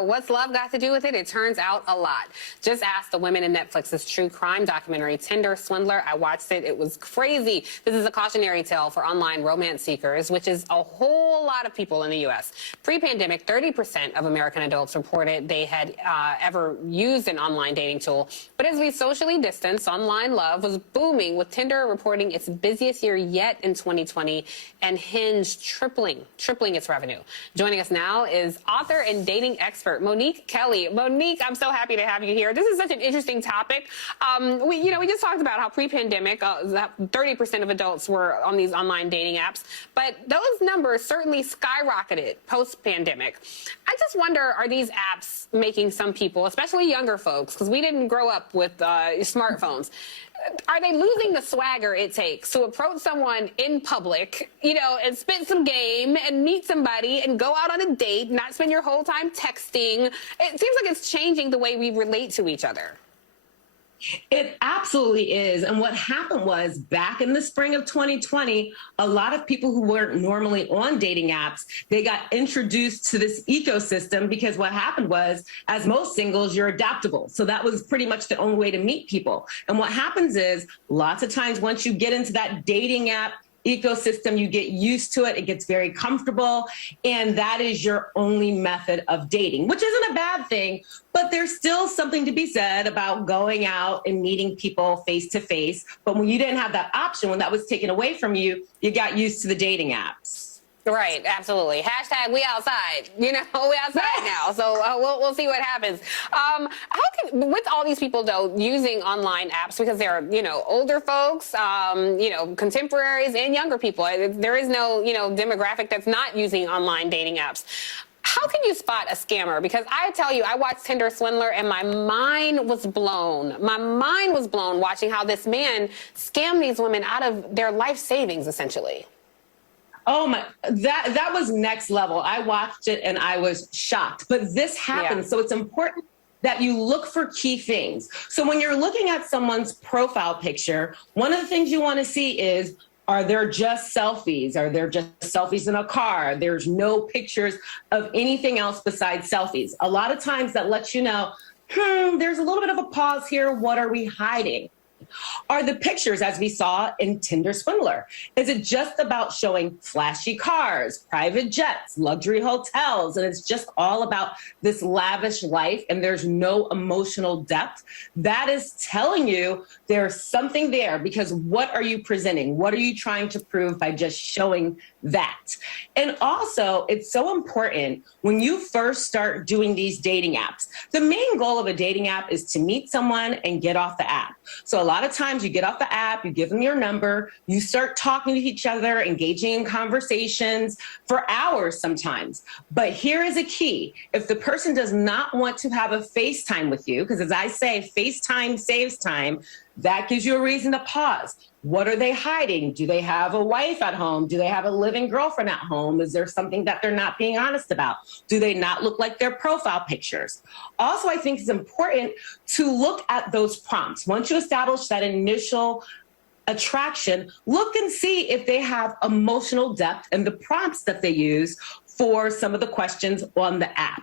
What's love got to do with it? It turns out a lot. Just ask the women in Netflix's true crime documentary, Tinder Swindler. I watched it. It was crazy. This is a cautionary tale for online romance seekers, which is a whole lot of people in the U.S. Pre-pandemic, 30% of American adults reported they had ever used an online dating tool. But as we socially distanced, online love was booming, with Tinder reporting its busiest year yet in 2020 and Hinge tripling its revenue. Joining us now is author and dating expert Monique Kelley. Monique, I'm so happy to have you here. This is such an interesting topic. We just talked about how pre-pandemic, 30% of adults were on these online dating apps, but those numbers certainly skyrocketed post-pandemic. I just wonder, are these apps making some people, especially younger folks, because we didn't grow up with smartphones, are they losing the swagger it takes to approach someone in public, and spit some game and meet somebody and go out on a date, not spend your whole time texting? It seems like it's changing the way we relate to each other. It absolutely is. And what happened was, back in the spring of 2020, a lot of people who weren't normally on dating apps, they got introduced to this ecosystem, because what happened was, as most singles, you're adaptable. So that was pretty much the only way to meet people. And what happens is, lots of times once you get into that dating app ecosystem, you get used to it, it gets very comfortable, and that is your only method of dating, which isn't a bad thing, but there's still something to be said about going out and meeting people face to face. But when you didn't have that option, when that was taken away from you, you got used to the dating apps. Right, absolutely. Hashtag we outside. We outside now. So we'll see what happens. With all these people though using online apps, because they're older folks, contemporaries and younger people. There is no demographic that's not using online dating apps. How can you spot a scammer? Because I tell you, I watched Tinder Swindler and my mind was blown. My mind was blown watching how this man scammed these women out of their life savings, essentially. Oh my, that was next level. I watched it and I was shocked. But this happens, so it's important that you look for key things. So when you're looking at someone's profile picture, one of the things you want to see is, are there just selfies? Are there just selfies in a car? There's no pictures of anything else besides selfies. A lot of times that lets you know, there's a little bit of a pause here. What are we hiding? Are the pictures, as we saw in Tinder Swindler, is it just about showing flashy cars, private jets, luxury hotels, and it's just all about this lavish life and there's no emotional depth? That is telling you there's something there, because what are you presenting? What are you trying to prove by just showing that? And also, it's so important when you first start doing these dating apps. The main goal of a dating app is to meet someone and get off the app. So a lot of times you get off the app, you give them your number, you start talking to each other, engaging in conversations for hours sometimes. But here is a key. If the person does not want to have a FaceTime with you, because as I say, FaceTime saves time, that gives you a reason to pause. What are they hiding? Do they have a wife at home? Do they have a living girlfriend at home? Is there something that they're not being honest about? Do they not look like their profile pictures? Also, I think it's important to look at those prompts. Once you establish that initial attraction, look and see if they have emotional depth in the prompts that they use for some of the questions on the app.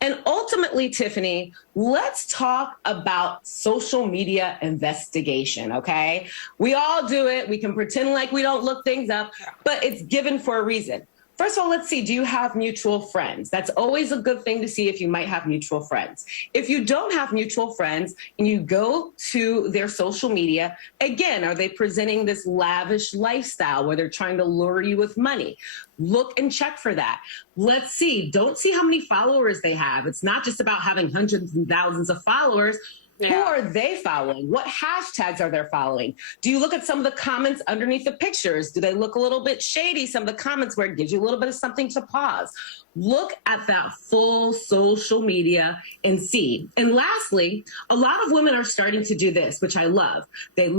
And ultimately, Tiffany, let's talk about social media investigation, okay? We all do it. We can pretend like we don't look things up, but it's given for a reason. First of all, let's see, do you have mutual friends? That's always a good thing to see if you might have mutual friends. If you don't have mutual friends and you go to their social media, again, are they presenting this lavish lifestyle where they're trying to lure you with money? Look and check for that. Let's see, don't see how many followers they have. It's not just about having hundreds and thousands of followers. Who are they following? What hashtags are they following? Do you look at some of the comments underneath the pictures? Do they look a little bit shady? Some of the comments where it gives you a little bit of something to pause. Look at that full social media and see. And lastly, a lot of women are starting to do this, which I love. They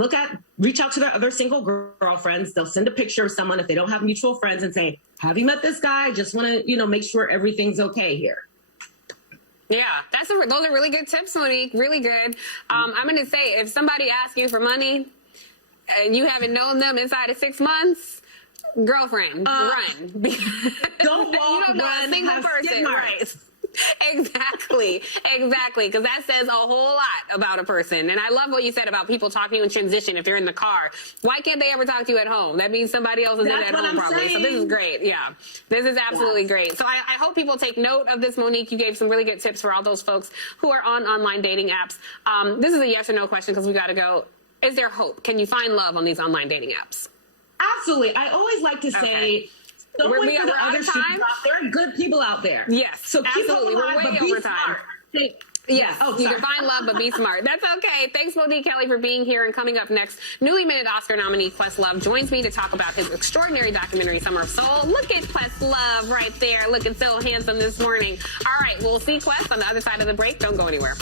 reach out to their other single girlfriends. They'll send a picture of someone if they don't have mutual friends and say, have you met this guy? I just want to, make sure everything's okay here. Yeah, those are really good tips, Monique. Really good. I'm going to say, if somebody asks you for money and you haven't known them inside of 6 months, girlfriend, run. Don't walk, you don't know run, a single have person, skid marks. right? Exactly. Because that says a whole lot about a person. And I love what you said about people talking to you in transition if you're in the car. Why can't they ever talk to you at home? That means somebody else is in at home probably. So this is great. Yeah. This is absolutely great. So I hope people take note of this, Monique. You gave some really good tips for all those folks who are on online dating apps. This is a yes or no question because we got to go. Is there hope? Can you find love on these online dating apps? Absolutely. I always like to say, don't wait for the other time. There are good people out there. Yes. So keep absolutely. alive, We're way but be over time. smart. Yes, you sorry. can find love, but be smart. That's okay. Thanks, Monique Kelley, for being here. And coming up next, newly minted Oscar nominee Questlove joins me to talk about his extraordinary documentary, Summer of Soul. Look at Questlove right there, looking so handsome this morning. All right, we'll see Quest on the other side of the break. Don't go anywhere.